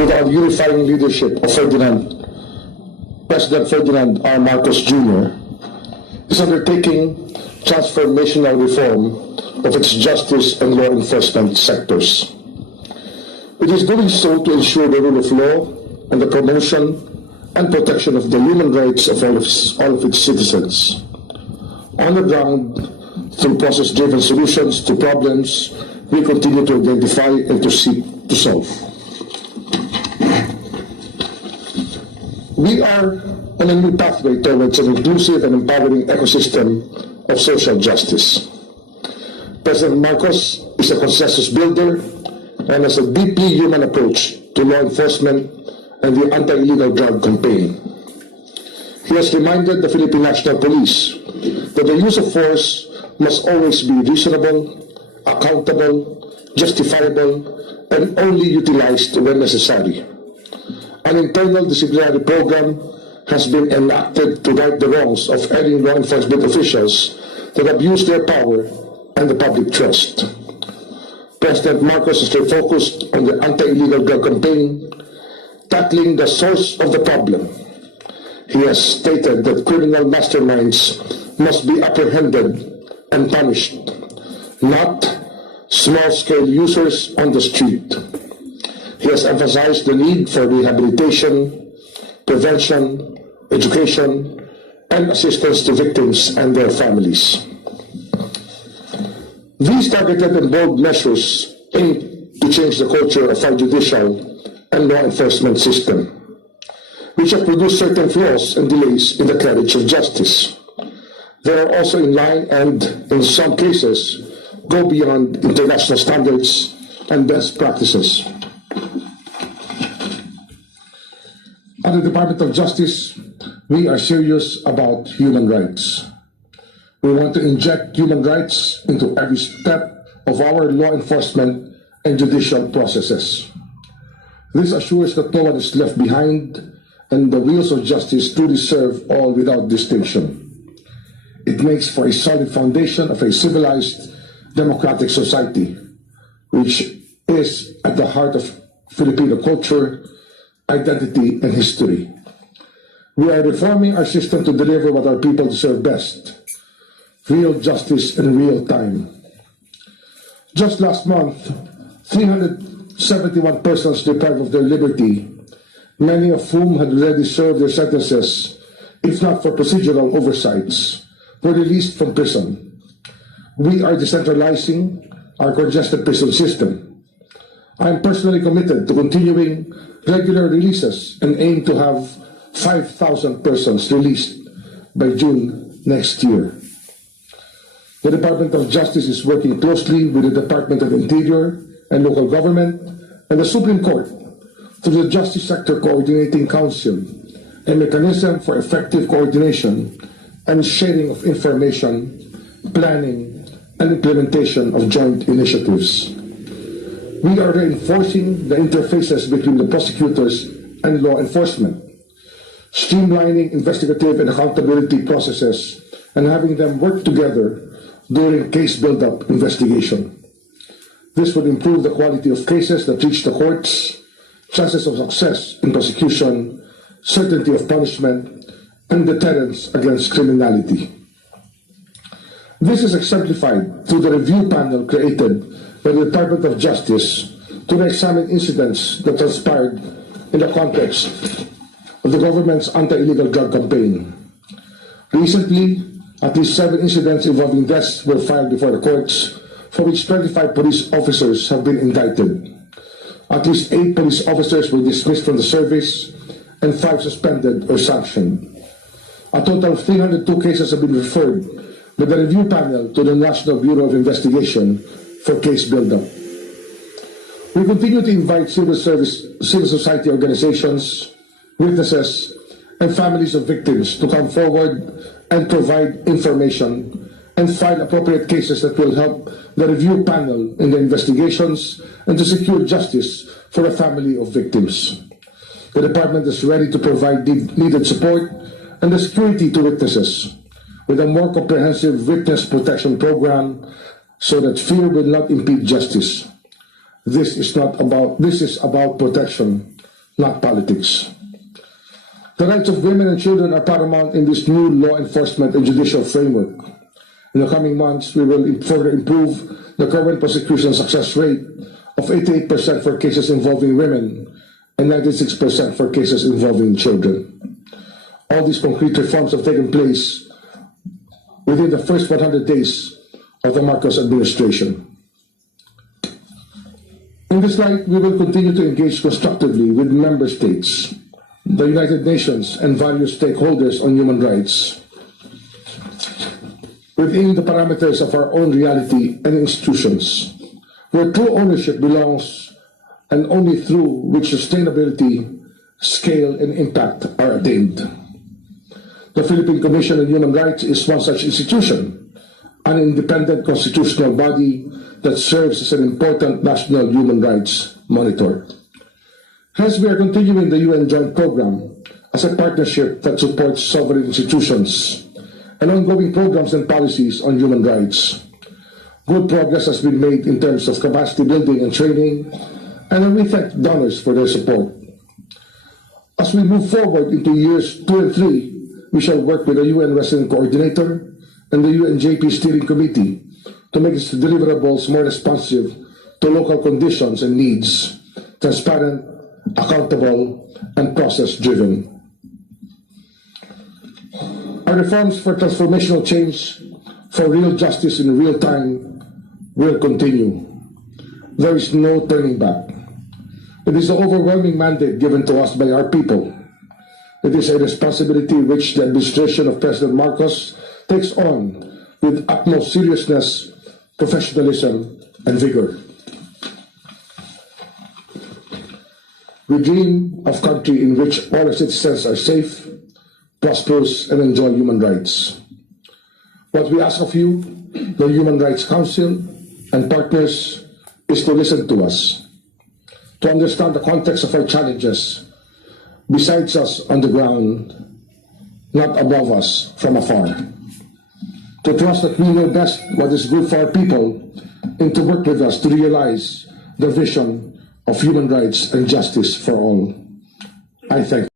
to the unifying leadership of President Ferdinand R. Marcos Jr. is undertaking transformational reform of its justice and law enforcement sectors. It is doing so to ensure the rule of law and the promotion and protection of the human rights of all of its citizens. On the ground, through process-driven solutions to problems we continue to identify and to seek to solve. We are on a new pathway towards an inclusive and empowering ecosystem of social justice. President Marcos is a consensus builder and has a deeply human approach to law enforcement and the anti-illegal drug campaign. He has reminded the Philippine National Police that the use of force must always be reasonable, accountable, justifiable, and only utilized when necessary. An internal disciplinary program has been enacted to right the wrongs of any law enforcement officials that abuse their power and the public trust. President Marcos is focused on the anti-illegal drug campaign, tackling the source of the problem. He has stated that criminal masterminds must be apprehended and punished, not small-scale users on the street. He has emphasized the need for rehabilitation, prevention, education, and assistance to victims and their families. These targeted and bold measures aim to change the culture of our judicial and law enforcement system, which have produced certain flaws and delays in the carriage of justice. They are also in line and, in some cases, go beyond international standards and best practices. At the Department of Justice, we are serious about human rights. We want to inject human rights into every step of our law enforcement and judicial processes. This assures that no one is left behind and the wheels of justice truly serve all without distinction. It makes for a solid foundation of a civilized, democratic society, which is at the heart of Filipino culture, identity, and history. We are reforming our system to deliver what our people deserve best: real justice in real time. Just last month, 371 persons deprived of their liberty, many of whom had already served their sentences, if not for procedural oversights, were released from prison. We are decentralizing our congested prison system. I am personally committed to continuing regular releases and aim to have 5,000 persons released by June next year. The Department of Justice is working closely with the Department of Interior and local government and the Supreme Court through the Justice Sector Coordinating Council, a mechanism for effective coordination and sharing of information, planning, and implementation of joint initiatives. We are reinforcing the interfaces between the prosecutors and law enforcement, streamlining investigative and accountability processes, and having them work together during case build-up investigation. This would improve the quality of cases that reach the courts, chances of success in prosecution, certainty of punishment, and deterrence against criminality. This is exemplified through the review panel created by the Department of Justice to examine incidents that transpired in the context of the government's anti-illegal drug campaign. Recently, at least 7 incidents involving deaths were filed before the courts, for which 25 police officers have been indicted. At least 8 police officers were dismissed from the service and 5 suspended or sanctioned. A total of 302 cases have been referred by the review panel to the National Bureau of Investigation for case build-up. We continue to invite civil society organizations, witnesses, and families of victims to come forward and provide information and file appropriate cases that will help the review panel in the investigations and to secure justice for the family of victims. The department is ready to provide needed support and the security to witnesses with a more comprehensive witness protection program so that fear will not impede justice. This is about protection, not politics. The rights of women and children are paramount in this new law enforcement and judicial framework. In the coming months, we will further improve the current prosecution success rate of 88% for cases involving women and 96% for cases involving children. All these concrete reforms have taken place within the first 100 days of the Marcos administration. In this light, we will continue to engage constructively with member states, the United Nations, and various stakeholders on human rights within the parameters of our own reality and institutions, where true ownership belongs and only through which sustainability, scale, and impact are attained. The Philippine Commission on Human Rights is one such institution, an independent constitutional body that serves as an important national human rights monitor. Hence, we are continuing the UN Joint Program as a partnership that supports sovereign institutions and ongoing programs and policies on human rights. Good progress has been made in terms of capacity building and training, and we thank donors for their support. As we move forward into years 2 and 3, we shall work with the UN Resident Coordinator and the UNJP Steering Committee to make its deliverables more responsive to local conditions and needs, transparent, accountable, and process-driven. Our reforms for transformational change, for real justice in real time, will continue. There is no turning back. It is the overwhelming mandate given to us by our people. It is a responsibility which the administration of President Marcos takes on with utmost seriousness, professionalism, and vigor. We dream of a country in which all our citizens are safe, prosperous, and enjoy human rights. What we ask of you, the Human Rights Council and partners, is to listen to us, to understand the context of our challenges, besides us on the ground, not above us from afar, to trust that we know best what is good for our people, and to work with us to realize the vision of human rights and justice for all. I thank you.